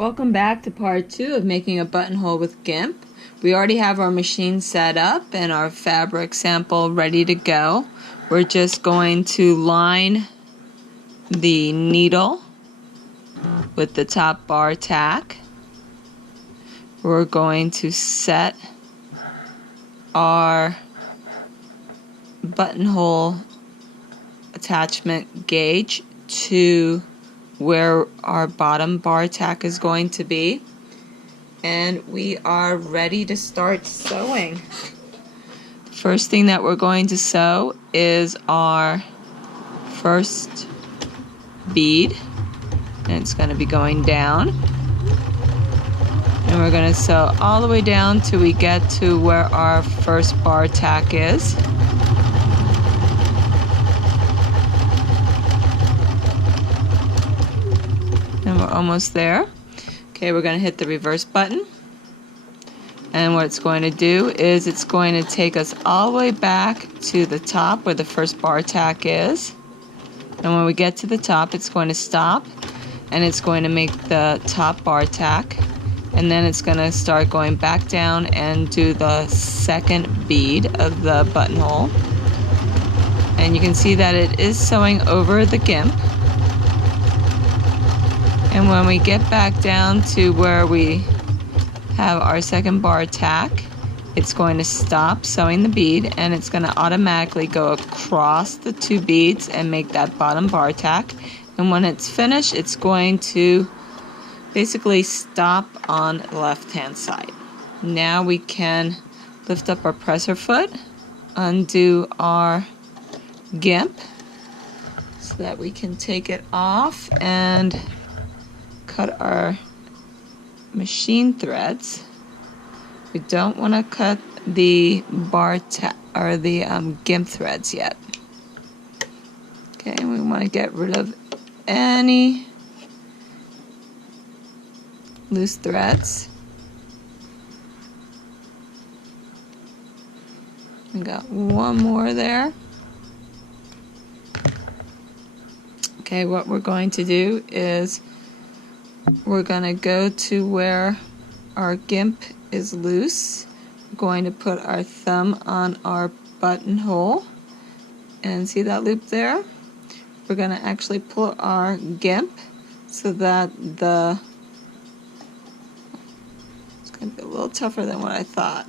Welcome back to part 2 of making a buttonhole with GIMP. We already have our machine set up and our fabric sample ready to go. We're just going to line the needle with the top bar tack. We're going to set our buttonhole attachment gauge to where our bottom bar tack is going to be, and we are ready to start sewing. The first thing that we're going to sew is our first bead, and it's going to be going down, and we're going to sew all the way down till we get to where our first bar tack is. And we're almost there. Okay, we're going to hit the reverse button, and what it's going to do is it's going to take us all the way back to the top where the first bar tack is, and when we get to the top it's going to stop and it's going to make the top bar tack, and then it's going to start going back down and do the second bead of the buttonhole, and you can see that it is sewing over the GIMP. And when we get back down to where we have our second bar tack, it's going to stop sewing the bead, and it's going to automatically go across the two beads and make that bottom bar tack. And when it's finished, it's going to basically stop on the left hand side. Now we can lift up our presser foot, undo our GIMP so that we can take it off and cut our machine threads. We don't want to cut the GIMP threads yet. Okay, we want to get rid of any loose threads. We got one more there. Okay, what we're going to do is we're going to go to where our GIMP is loose. We're going to put our thumb on our buttonhole, and see that loop there? We're going to actually pull our GIMP so that it's going to be a little tougher than what I thought.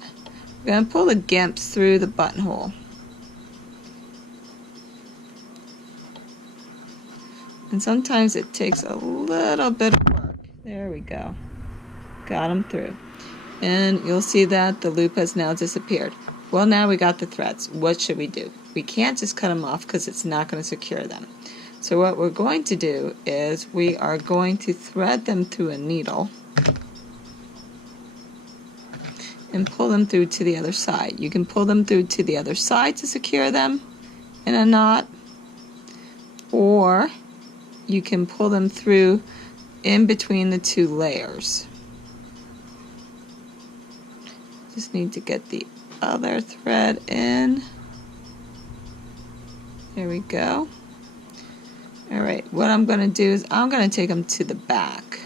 We're going to pull the GIMP through the buttonhole. And sometimes it takes a little bit of work. There we go. Got them through. And you'll see that the loop has now disappeared. Well, now we got the threads. What should we do? We can't just cut them off because it's not going to secure them. So what we're going to do is we are going to thread them through a needle and pull them through to the other side. You can pull them through to the other side to secure them in a knot, or you can pull them through in between the two layers. Just need to get the other thread in. There we go. Alright, what I'm going to do is I'm going to take them to the back.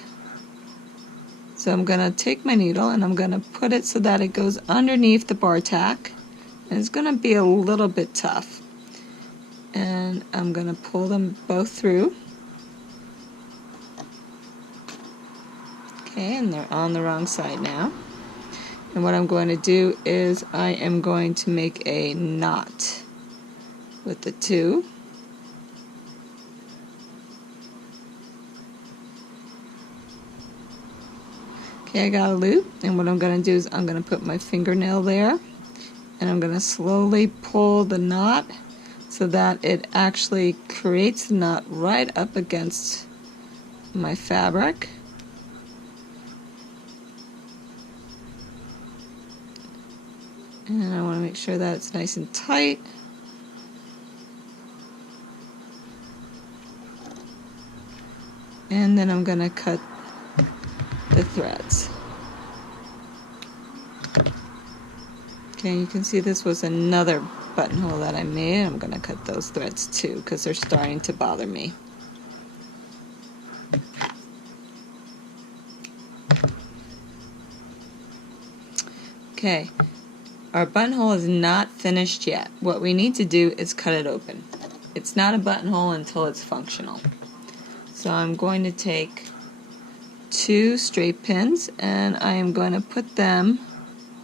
So I'm going to take my needle and I'm going to put it so that it goes underneath the bar tack. And it's going to be a little bit tough. And I'm going to pull them both through. Okay, and they're on the wrong side now. And what I'm going to do is I am going to make a knot with the two. Okay, I got a loop, and what I'm going to do is I'm going to put my fingernail there, and I'm going to slowly pull the knot so that it actually creates the knot right up against my fabric. And I want to make sure that it's nice and tight. And then I'm going to cut the threads. Okay, you can see this was another buttonhole that I made. I'm going to cut those threads too because they're starting to bother me. Okay, our buttonhole is not finished yet. What we need to do is cut it open. It's not a buttonhole until it's functional. So I'm going to take 2 straight pins and I am going to put them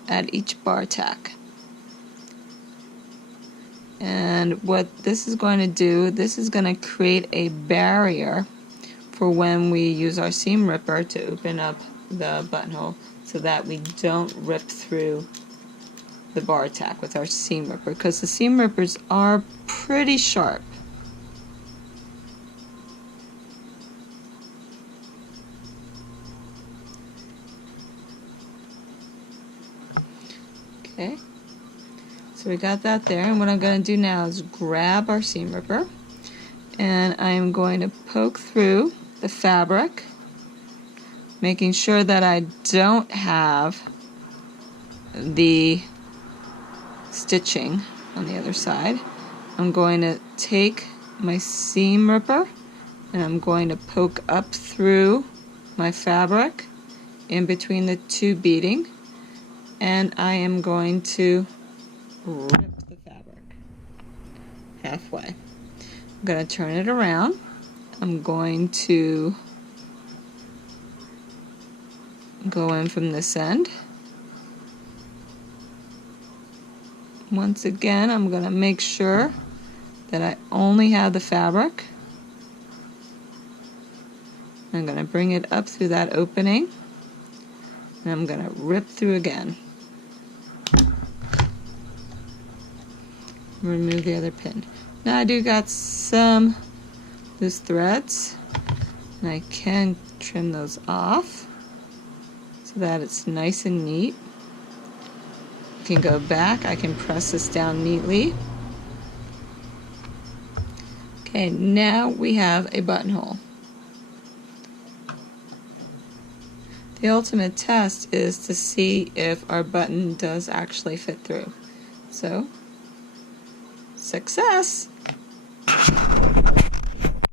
at each bar tack. And what this is going to do, this is going to create a barrier for when we use our seam ripper to open up the buttonhole so that we don't rip through the bar tack with our seam ripper, because the seam rippers are pretty sharp. Okay, so we got that there, and what I'm going to do now is grab our seam ripper and I am going to poke through the fabric, making sure that I don't have the stitching on the other side. I'm going to take my seam ripper and I'm going to poke up through my fabric in between the 2 beading, and I am going to rip the fabric halfway. I'm going to turn it around. I'm going to go in from this end. Once again, I'm going to make sure that I only have the fabric. I'm going to bring it up through that opening, and I'm going to rip through again. Remove the other pin. Now I do got some loose threads, and I can trim those off so that it's nice and neat. I can go back, I can press this down neatly. Okay, now we have a buttonhole. The ultimate test is to see if our button does actually fit through. So, success!